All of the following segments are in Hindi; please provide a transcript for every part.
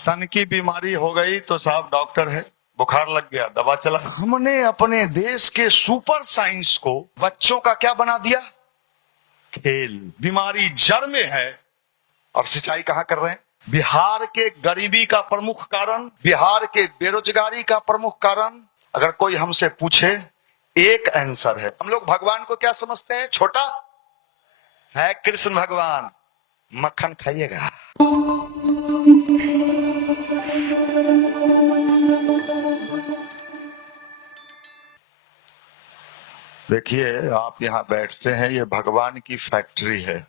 तन की बीमारी हो गई तो साहब डॉक्टर है, बुखार लग गया दवा चला। हमने अपने देश के सुपर साइंस को बच्चों का क्या बना दिया? खेल। बीमारी जड़ में है और सिंचाई कहां कर रहे हैं? बिहार के गरीबी का प्रमुख कारण, बिहार के बेरोजगारी का प्रमुख कारण अगर कोई हमसे पूछे, एक आंसर है। हम लोग भगवान को क्या समझते हैं? छोटा है कृष्ण भगवान, मक्खन खाइएगा। देखिए, आप यहां बैठते हैं, ये भगवान की फैक्ट्री है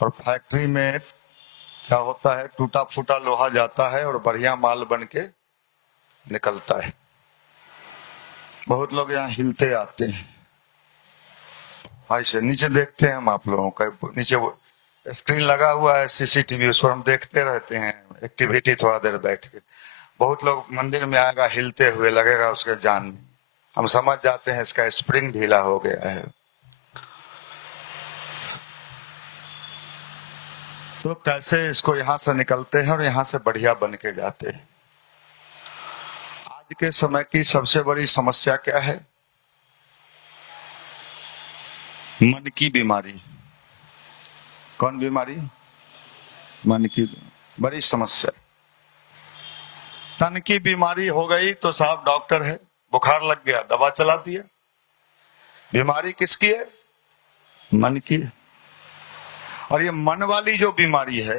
और फैक्ट्री में क्या होता है? टूटा फूटा लोहा जाता है और बढ़िया माल बन के निकलता है। बहुत लोग यहाँ हिलते आते हैं, ऐसे नीचे देखते हैं हम आप लोगों का। नीचे वो स्क्रीन लगा हुआ है सीसीटीवी, उस पर हम देखते रहते हैं एक्टिविटी थोड़ा देर बैठ के। बहुत लोग मंदिर में आएगा हिलते हुए, लगेगा उसके जान में, हम समझ जाते हैं इसका स्प्रिंग ढीला हो गया है। तो कैसे इसको यहां से निकलते हैं और यहां से बढ़िया बन के जाते हैं। आज के समय की सबसे बड़ी समस्या क्या है? मन की बीमारी। कौन बीमारी? मन की बड़ी समस्या। तन की बीमारी हो गई तो साहब डॉक्टर है, बुखार लग गया दवा चला दिया। बीमारी किसकी है? मन की। और ये मन वाली जो बीमारी है,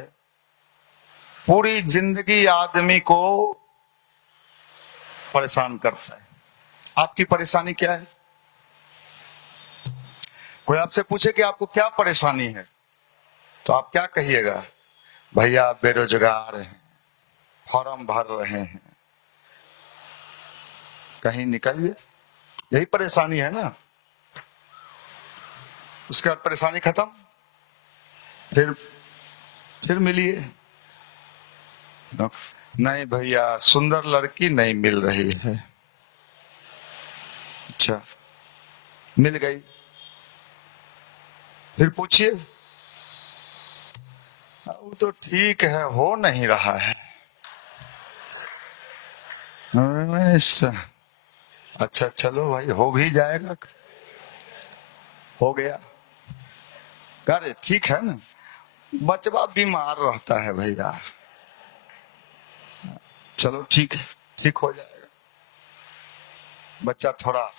पूरी जिंदगी आदमी को परेशान करता है। आपकी परेशानी क्या है? कोई आपसे पूछे कि आपको क्या परेशानी है, तो आप क्या कहिएगा? भैया बेरोजगार हैं, फॉर्म भर रहे हैं, कहीं निकलिए, यही परेशानी है ना। उसके बाद परेशानी खत्म, फिर मिलिए। नहीं भैया, सुंदर लड़की नहीं मिल रही है। अच्छा, मिल गई, फिर पूछिए, वो तो ठीक है, हो नहीं रहा है। अच्छा चलो भाई, हो भी जाएगा। हो गया, अरे ठीक है ना। बचवा बीमार रहता है भैया, चलो ठीक है, ठीक हो जाएगा। बच्चा थोड़ा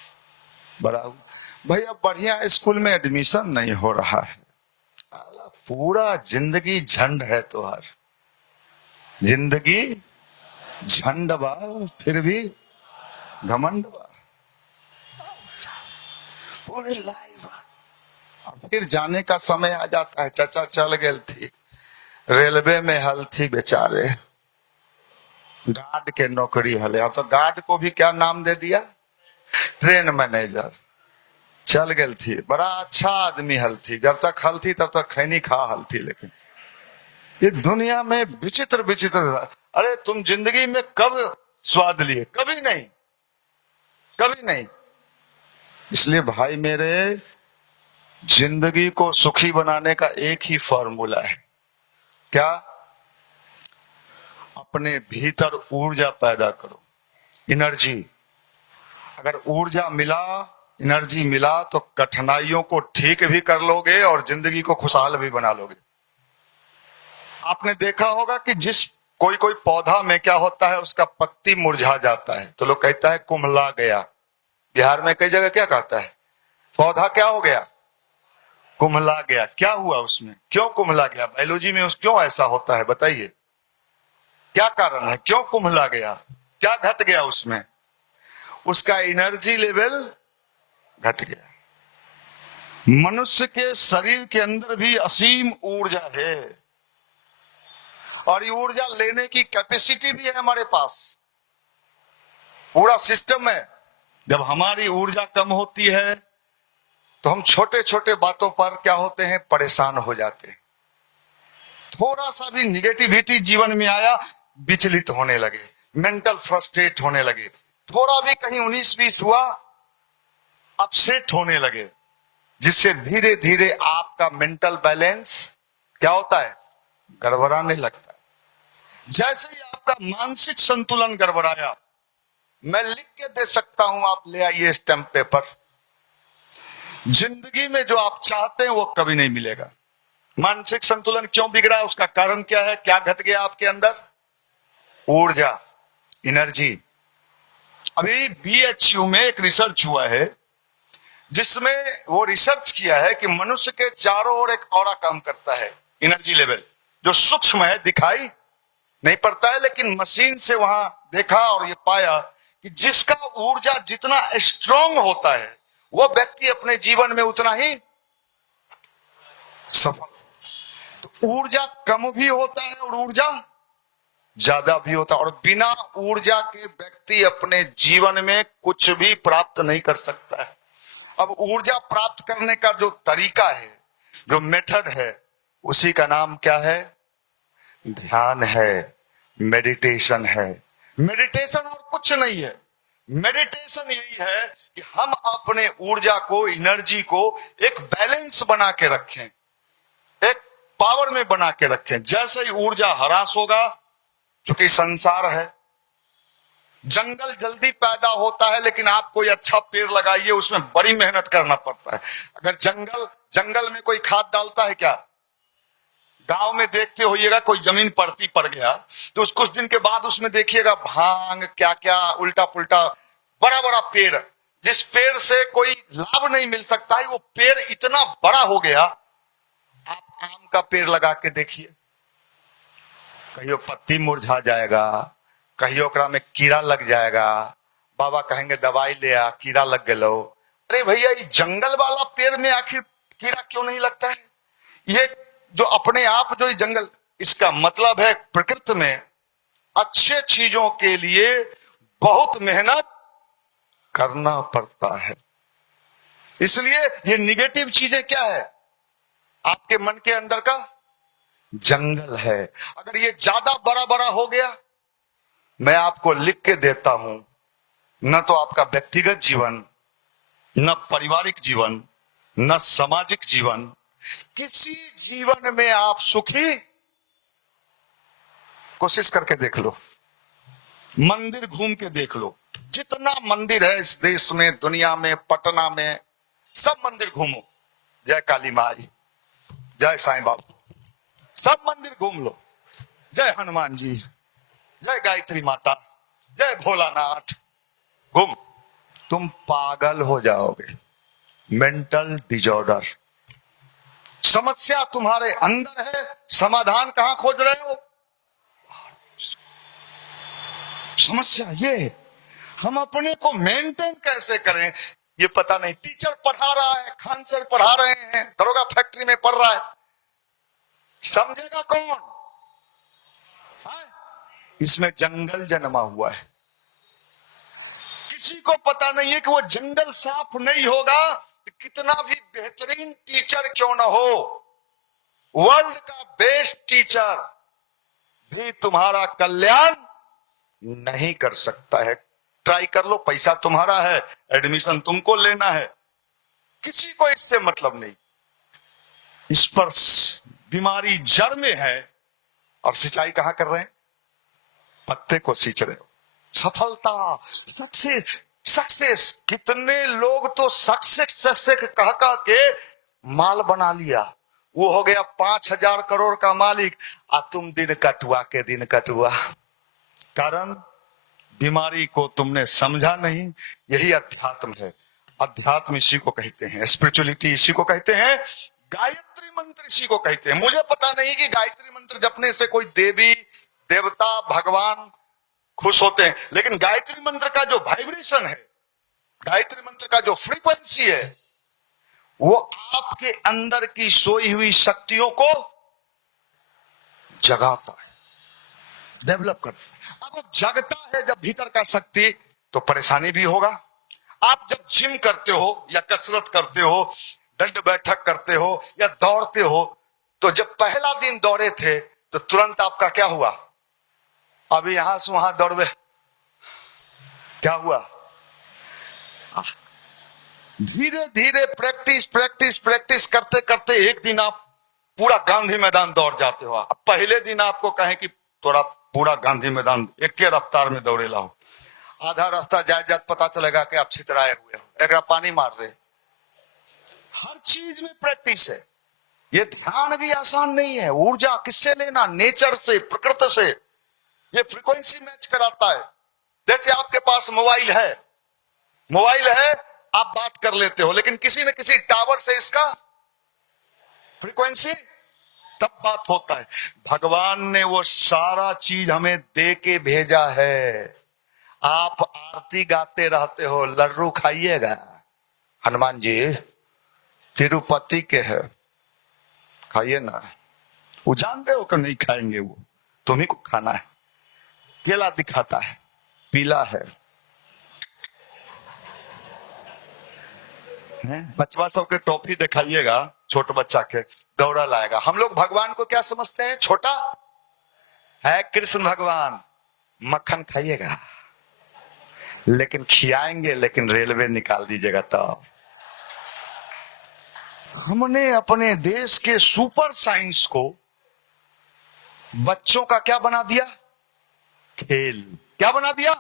बड़ा हो, भैया बढ़िया स्कूल में एडमिशन नहीं हो रहा है। पूरा जिंदगी झंड है तुम्हार, जिंदगी झंड बा, फिर भी घमंड बा, पूरी लाइफ। और फिर जाने का समय आ जाता है। चाचा चल गए थी, रेलवे में हल थी बेचारे, गार्ड के नौकरी हले। अब तो गार्ड को भी क्या नाम दे दिया? Train manager. चल गई थी, बड़ा अच्छा आदमी हल थी, जब तक हल थी तब तक खैनी खा हल थी। लेकिन ये दुनिया में विचित्र विचित्र। अरे तुम जिंदगी में कब स्वाद लिए? कभी नहीं, कभी नहीं। इसलिए भाई मेरे, जिंदगी को सुखी बनाने का एक ही फॉर्मूला है। क्या? अपने भीतर ऊर्जा पैदा करो, एनर्जी। अगर ऊर्जा मिला, एनर्जी मिला, तो कठिनाइयों को ठीक भी कर लोगे और जिंदगी को खुशहाल भी बना लोगे। आपने देखा होगा कि जिस कोई कोई पौधा में क्या होता है, उसका पत्ती मुरझा जाता है तो लोग कहता है कुम्हला गया। बिहार में कई जगह क्या कहता है? पौधा क्या हो गया? कुम्हला गया। क्या हुआ उसमें? क्यों कुम्हला गया? बायोलॉजी में उस क्यों ऐसा होता है बताइए? क्या कारण है? क्यों कुम्हला गया? क्या घट गया उसमें? उसका एनर्जी लेवल घट गया। मनुष्य के शरीर के अंदर भी असीम ऊर्जा है और ये ऊर्जा लेने की कैपेसिटी भी है हमारे पास, पूरा सिस्टम है। जब हमारी ऊर्जा कम होती है तो हम छोटे छोटे बातों पर क्या होते हैं? परेशान हो जाते हैं। थोड़ा सा भी निगेटिविटी जीवन में आया, विचलित होने लगे, मेंटल फ्रस्ट्रेट होने लगे। थोड़ा भी कहीं 19-20 हुआ, अपसेट होने लगे, जिससे धीरे धीरे आपका मेंटल बैलेंस क्या होता है? गड़बड़ाने लगता है। जैसे ही आपका मानसिक संतुलन गड़बड़ाया, मैं लिख के दे सकता हूं, आप ले आइए स्टैम्प पेपर, जिंदगी में जो आप चाहते हैं वो कभी नहीं मिलेगा। मानसिक संतुलन क्यों बिगड़ा, उसका कारण क्या है, क्या घट गया आपके अंदर? ऊर्जा, एनर्जी। अभी बीएचयू में एक रिसर्च हुआ है जिसमें वो रिसर्च किया है कि मनुष्य के चारों ओर एक ऑरा काम करता है, एनर्जी लेवल, जो सूक्ष्म है, दिखाई नहीं पड़ता है, लेकिन मशीन से वहां देखा और ये पाया कि जिसका ऊर्जा जितना स्ट्रांग होता है वो व्यक्ति अपने जीवन में उतना ही सफल। तो ऊर्जा कम भी होता है और ऊर्जा ज्यादा भी होता है, और बिना ऊर्जा के व्यक्ति अपने जीवन में कुछ भी प्राप्त नहीं कर सकता है। अब ऊर्जा प्राप्त करने का जो तरीका है, जो मेथड है, उसी का नाम क्या है? ध्यान है, मेडिटेशन है। मेडिटेशन और कुछ नहीं है। मेडिटेशन यही है कि हम अपने ऊर्जा को, एनर्जी को एक बैलेंस बना के रखें, एक पावर में बना के रखें। जैसे ही ऊर्जा हरास होगा, चूंकि संसार है, जंगल जल्दी पैदा होता है, लेकिन आप कोई अच्छा पेड़ लगाइए, उसमें बड़ी मेहनत करना पड़ता है। अगर जंगल में कोई खाद डालता है क्या? गांव में देखते होइएगा, कोई जमीन परती पड़ गया तो कुछ दिन के बाद उसमें देखिएगा भांग, क्या क्या उल्टा पुल्टा बड़ा बड़ा पेड़, जिस पेड़ से कोई लाभ नहीं मिल सकता है, वो पेड़ इतना बड़ा हो गया। आप आम का पेड़ लगा के देखिए, कहियो पत्ती मुरझा जाएगा, कहियो ओकरा में कीड़ा लग जाएगा, बाबा कहेंगे दवाई ले आ, कीड़ा लग गलो। अरे भैया, ये जंगल वाला पेड़ में आखिर कीड़ा क्यों नहीं लगता है? ये जो अपने आप जो जंगल, इसका मतलब है प्रकृति में अच्छे चीजों के लिए बहुत मेहनत करना पड़ता है। इसलिए ये निगेटिव चीजें क्या है? आपके मन के अंदर का जंगल है। अगर ये ज्यादा बड़ा बड़ा हो गया, मैं आपको लिख के देता हूं, न तो आपका व्यक्तिगत जीवन, न पारिवारिक जीवन, न सामाजिक जीवन, किसी जीवन में आप सुखी, कोशिश करके देख लो, मंदिर घूम के देख लो, जितना मंदिर है इस देश में, दुनिया में, पटना में, सब मंदिर घूमो, जय काली माई, जय साईं बाबू, सब मंदिर घूम लो, जय हनुमान जी, जय गायत्री माता, जय भोलानाथ, घूम, तुम पागल हो जाओगे। मेंटल डिजॉर्डर, समस्या तुम्हारे अंदर है, समाधान कहां खोज रहे हो? समस्या ये, हम अपने को मेंटेन कैसे करें ये पता नहीं। टीचर पढ़ा रहा है, खान सर पढ़ा रहे हैं, दरोगा फैक्ट्री में पढ़ रहा है, समझेगा कौन? इसमें जंगल जन्मा हुआ है, किसी को पता नहीं है कि वो जंगल साफ नहीं होगा तो कितना भी बेहतरीन टीचर क्यों ना हो, वर्ल्ड का बेस्ट टीचर भी तुम्हारा कल्याण नहीं कर सकता है। ट्राई कर लो, पैसा तुम्हारा है, एडमिशन तुमको लेना है, किसी को इससे मतलब नहीं। इस पर बीमारी जड़ में है, और सिंचाई कहां कर रहे हैं? पत्ते को सींच रहे हो। सफलता, सक्सेस, सक्सेस, कितने लोग तो सक्सेस कह के माल बना लिया, वो हो गया 5,000 करोड़ का मालिक, आ तुम दिन कटुआ के दिन कटुआ। कारण बीमारी को तुमने समझा नहीं। यही अध्यात्म है। अध्यात्म इसी को कहते हैं, स्पिरिचुअलिटी इसी को कहते हैं, गायत्री मंत्र इसी को कहते हैं। मुझे पता नहीं कि गायत्री मंत्र जपने से कोई देवी देवता भगवान खुश होते हैं, लेकिन गायत्री मंत्र का जो वाइब्रेशन है, गायत्री मंत्र का जो फ्रीक्वेंसी है, वो आपके अंदर की सोई हुई शक्तियों को जगाता है, डेवलप करता है। अब जगता है जब भीतर का शक्ति, तो परेशानी भी होगा। आप जब जिम करते हो या कसरत करते हो, दंड बैठक करते हो या दौड़ते हो, तो जब पहला दिन दौड़े थे तो तुरंत आपका क्या हुआ? अभी यहां से वहां दौड़े, क्या हुआ? धीरे धीरे प्रैक्टिस प्रैक्टिस प्रैक्टिस करते करते एक दिन आप पूरा गांधी मैदान दौड़ जाते हो। अब पहले दिन आपको कहें कि थोड़ा पूरा गांधी मैदान एक के रफ्तार में दौड़े लाओ, आधा रास्ता जाए जात पता चलेगा कि आप छितराए हुए हो, एक पानी मार रहे। हर चीज में प्रैक्टिस है। ये ध्यान भी आसान नहीं है। ऊर्जा किससे लेना? नेचर से, प्रकृति से। ये फ्रीक्वेंसी मैच कराता है। जैसे आपके पास मोबाइल है, मोबाइल है, आप बात कर लेते हो, लेकिन किसी न किसी टावर से इसका फ्रीक्वेंसी, तब बात होता है। भगवान ने वो सारा चीज हमें दे के भेजा है। आप आरती गाते रहते हो, लड्डू खाइएगा। हनुमान जी तिरुपति के है, खाइए ना। वो जान रहे हो कि नहीं खाएंगे, वो तुम्ही को खाना है। केला दिखाता है, पीला है। बचवा सबके टॉफी दिखाइएगा, छोटे बच्चा के दौड़ा लाएगा। हम लोग भगवान को क्या समझते हैं? छोटा है कृष्ण भगवान। मक्खन खाइएगा, लेकिन खियाएंगे, लेकिन रेलवे निकाल दीजिएगा तब। हमने अपने देश के सुपर साइंस को बच्चों का क्या बना दिया? खेल। क्या बना दिया?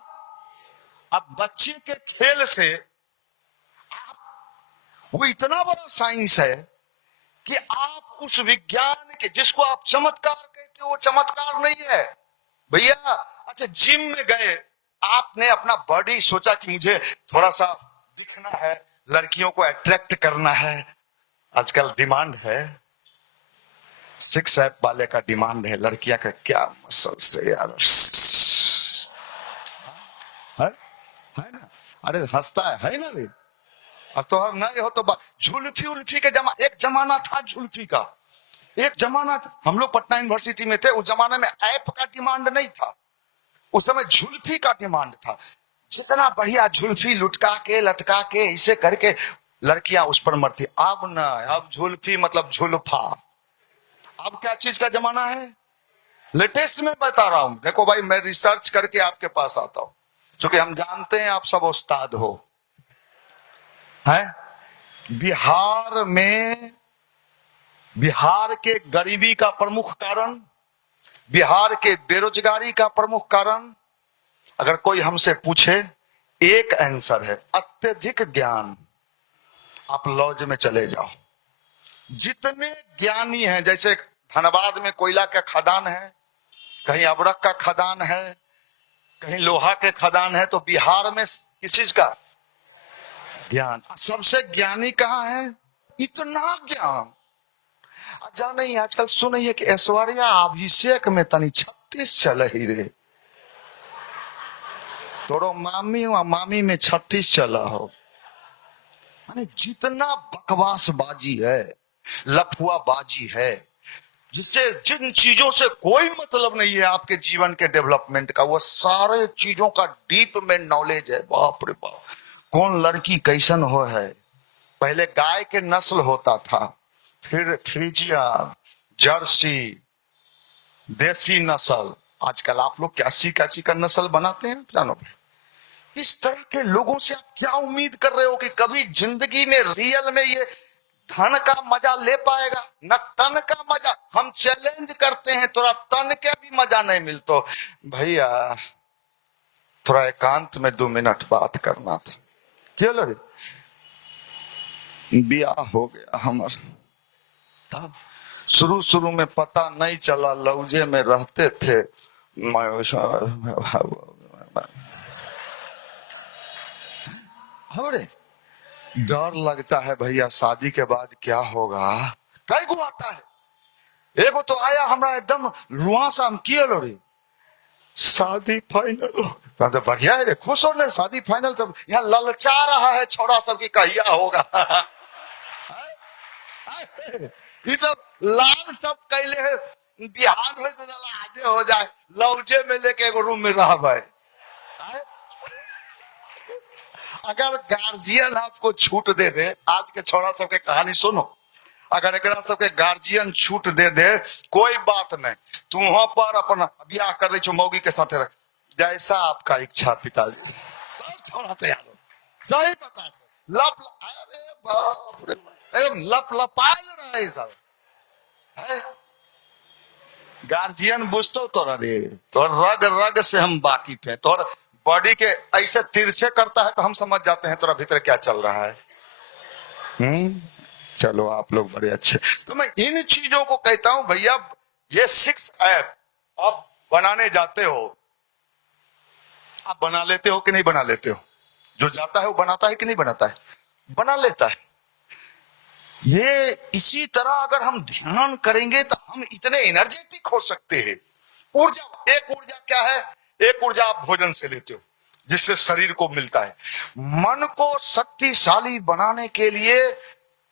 अब बच्चे के खेल से वो इतना बड़ा साइंस है कि आप उस विज्ञान के, जिसको आप चमत्कार कहते हो, वो चमत्कार नहीं है भैया। अच्छा, जिम में गए, आपने अपना बॉडी सोचा कि मुझे थोड़ा सा दिखना है, लड़कियों को अट्रैक्ट करना है। आजकल डिमांड है, सिक्स एप वाले का डिमांड है। लड़कियां का क्या मसल से यार, है ना? अरे हंसता है ना रे। अब तो हम नहीं हो तो झुल्फी उल्फी के एक जमाना था झुल्फी का, एक जमाना था। हम लोग पटना यूनिवर्सिटी में थे, उस जमाने में ऐप का डिमांड नहीं था, उस समय झुल्फी का डिमांड था। जितना बढ़िया झुल्फी लुटका के लटका के इसे करके लड़कियां उस पर मरती। अब ना, अब झुल्फी मतलब झुल्फा। अब क्या चीज का जमाना है? लेटेस्ट में बता रहा हूं। देखो भाई, मैं रिसर्च करके आपके पास आता हूं, क्योंकि हम जानते हैं आप सब उस्ताद हो। है बिहार में, बिहार के गरीबी का प्रमुख कारण, बिहार के बेरोजगारी का प्रमुख कारण, अगर कोई हमसे पूछे, एक आंसर है अत्यधिक ज्ञान। आप लॉज में चले जाओ, जितने ज्ञानी हैं, जैसे धनबाद में कोयला का खदान है, कहीं अबरक का खदान है, कहीं लोहा के खदान है, तो बिहार में किस चीज का ज्ञान? सबसे ज्ञानी कहाँ है? इतना ज्ञान नहीं। आजकल सुनिए कि ऐश्वर्या अभिषेक में तनी 36 चल ही रे। तोरो मामी और मामी में 36 चला हो। माने जितना बकवास बाजी है, लफुआ बाजी है, जिससे जिन चीजों से कोई मतलब नहीं है आपके जीवन के डेवलपमेंट का, वो सारे चीजों का डीप में नॉलेज है। बाप रे बाप, कौन लड़की कैसन हो है। पहले गाय के नस्ल होता था, फिर फ्रीजियन, जर्सी, देसी नस्ल। आजकल आप लोग कैसी कैसी का नस्ल बनाते हैं जानो। इस तरह के लोगों से आप क्या उम्मीद कर रहे हो कि कभी जिंदगी में रियल में ये धन का मजा ले पाएगा? न तन का मजा। हम चैलेंज करते हैं, थोड़ा तन के भी मजा नहीं मिलता। भैया थोड़ा एकांत में 2 मिनट बात करना था। चलो रे, ब्याह हो गया हमारा। शुरू शुरू में पता नहीं चला, लौजे में रहते थे। अरे डर लगता है भैया, शादी के बाद क्या होगा। कई गो आता है, एगो तो आया हमरा एकदम रुआ सा, हम किए लो रे, शादी फाइनल। तो बढ़िया है रे, खुश हो ना, शादी फाइनल। तो यहाँ ललचा रहा है छोरा सब की कहिया होगा। ये सब लाल टप कैले है, बिहार में से आजे हो जाए, लौजे में लेके एगो रूम में रह भाई। अगर गार्जियन आपको छूट दे दे, आज के छोरा सबके कहानी सुनो, अगर एकरा सबके गार्जियन छूट दे दे, कोई बात नहीं, तुम पर अपन ब्याह कर रही छो मौगी के साथ रह, जैसा आपका इच्छा पिताजी। थोड़ा तैयार हो, सही बता। लप, अरे बाप रे, एकदम लप लपायल रहे सब। गार्जियन बुझतो तोरा रे, तो रग रग से हम वाकिफ है। तो बॉडी के ऐसे तिरछे करता है तो हम समझ जाते हैं तोरा भीतर क्या चल रहा है। चलो आप लोग बड़े अच्छे। तो मैं इन चीजों को कहता हूं भैया, ये 6 ऐप आप बनाने जाते हो, आप बना लेते हो कि नहीं बना लेते हो? जो जाता है वो बनाता है कि नहीं बनाता है? बना लेता है। ये इसी तरह अगर हम ध्यान करेंगे तो हम इतने एनर्जेटिक हो सकते हैं। ऊर्जा, एक ऊर्जा क्या है? एक ऊर्जा आप भोजन से लेते हो जिससे शरीर को मिलता है। मन को शक्तिशाली बनाने के लिए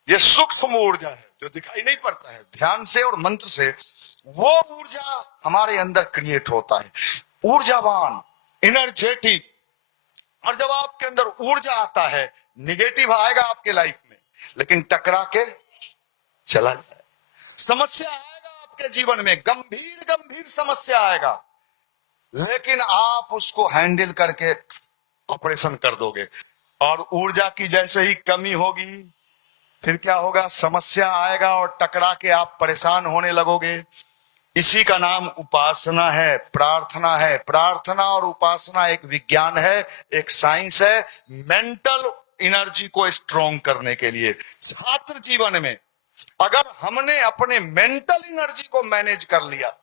ये सूक्ष्म ऊर्जा है जो दिखाई नहीं पड़ता है, ध्यान से और मंत्र से वो ऊर्जा हमारे अंदर क्रिएट होता है, ऊर्जावान, एनर्जेटिक। और जब आपके अंदर ऊर्जा आता है, निगेटिव आएगा आपके लाइफ में लेकिन टकरा के चला जाए। समस्या आएगा आपके जीवन में, गंभीर गंभीर समस्या आएगा, लेकिन आप उसको हैंडल करके ऑपरेशन कर दोगे। और ऊर्जा की जैसे ही कमी होगी फिर क्या होगा? समस्या आएगा और टकरा के आप परेशान होने लगोगे। इसी का नाम उपासना है, प्रार्थना है। प्रार्थना और उपासना एक विज्ञान है, एक साइंस है, मेंटल एनर्जी को स्ट्रॉन्ग करने के लिए। छात्र जीवन में अगर हमने अपने मेंटल एनर्जी को मैनेज कर लिया,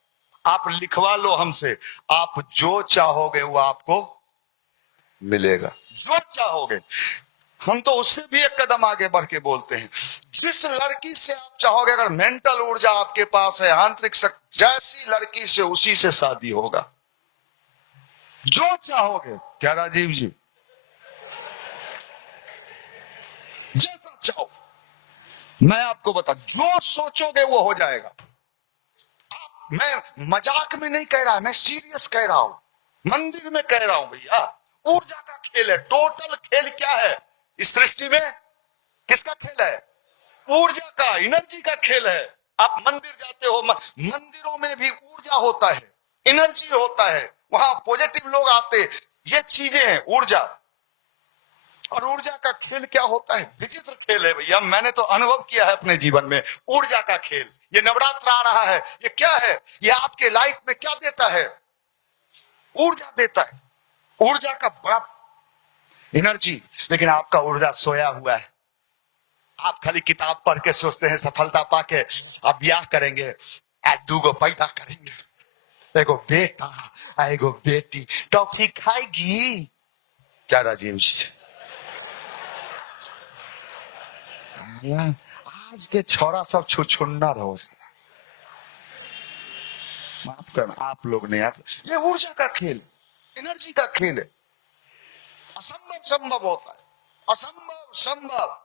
आप लिखवा लो हमसे, आप जो चाहोगे वो आपको मिलेगा, जो चाहोगे। हम तो उससे भी एक कदम आगे बढ़ के बोलते हैं, जिस लड़की से आप चाहोगे, अगर मेंटल ऊर्जा आपके पास है, आंतरिक शक्ति, जैसी लड़की से उसी से शादी होगा, जो चाहोगे। क्या राजीव जी? जैसा चाहो। मैं आपको बता, जो सोचोगे वो हो जाएगा। मैं मजाक में नहीं कह रहा, मैं सीरियस कह रहा हूं, मंदिर में कह रहा हूं भैया। ऊर्जा का खेल है, टोटल खेल क्या है इस सृष्टि में? किसका खेल है? ऊर्जा का, एनर्जी का खेल है। आप मंदिर जाते हो, मंदिरों में भी ऊर्जा होता है, एनर्जी होता है, वहां पॉजिटिव लोग आते, ये चीजें हैं ऊर्जा। और ऊर्जा का खेल क्या होता है? विचित्र खेल है भैया, मैंने तो अनुभव किया है अपने जीवन में ऊर्जा का खेल। ये नवरात्र आ रहा है, ये क्या है? ये आपके लाइफ में क्या देता है? ऊर्जा देता है, ऊर्जा का बड़ा एनर्जी। लेकिन आपका ऊर्जा सोया हुआ है, आप खाली किताब पढ़ के सोचते हैं सफलता पाके अब ब्याह करेंगे, 2 गो पैदा करेंगे, एगो बेटा एगो बेटी, टॉक्सी खाएगी। क्या राजीव जी? आज के छोरा सब छुछुन्नर हो, माफ करना आप लोग ने यार। ये ऊर्जा का खेल, एनर्जी का खेल है। असंभव संभव होता है, असंभव संभव,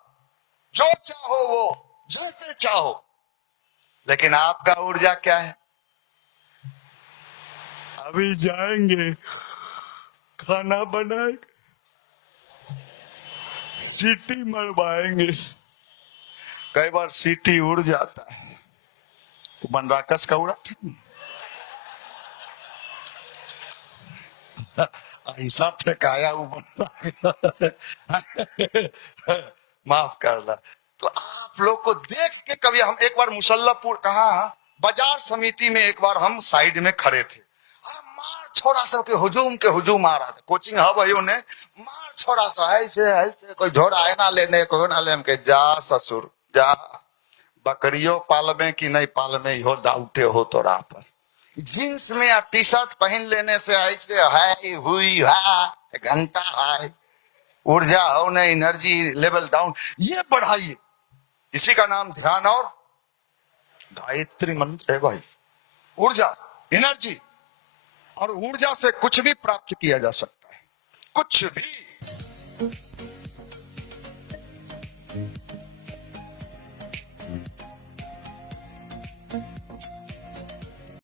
जो चाहो वो, जैसे चाहो। लेकिन आपका ऊर्जा क्या है? अभी जाएंगे, खाना बनाएंगे, सीटी मरवाएंगे। कई बार सीटी उड़ जाता है, तो बनराकस का उड़ा था, ऐसा फेंकाया माफ करना। तो आप लोग को देख के कभी हम एक बार मुसल्लापुर, कहा बाजार समिति में, एक बार हम साइड में खड़े थे, मार छोड़ा सब के हुजूम आ रहा था। कोचिंग हब है ने मार छोड़ा सा ऐसे कोई झोरा है ना लेने, कोई ना ले। हम के जा ससुर जा, बकरियों पालमे की नहीं पालमे, हो डाउटे हो तो राह पर। जींस में या टी शर्ट पहन लेने से ऐसे है हुई घंटा है, ऊर्जा हो नहीं, एनर्जी लेवल डाउन। ये बढ़ाइए, इसी का नाम ध्यान और गायत्री मंत्र है भाई। ऊर्जा, एनर्जी, और ऊर्जा से कुछ भी प्राप्त किया जा सकता है, कुछ भी।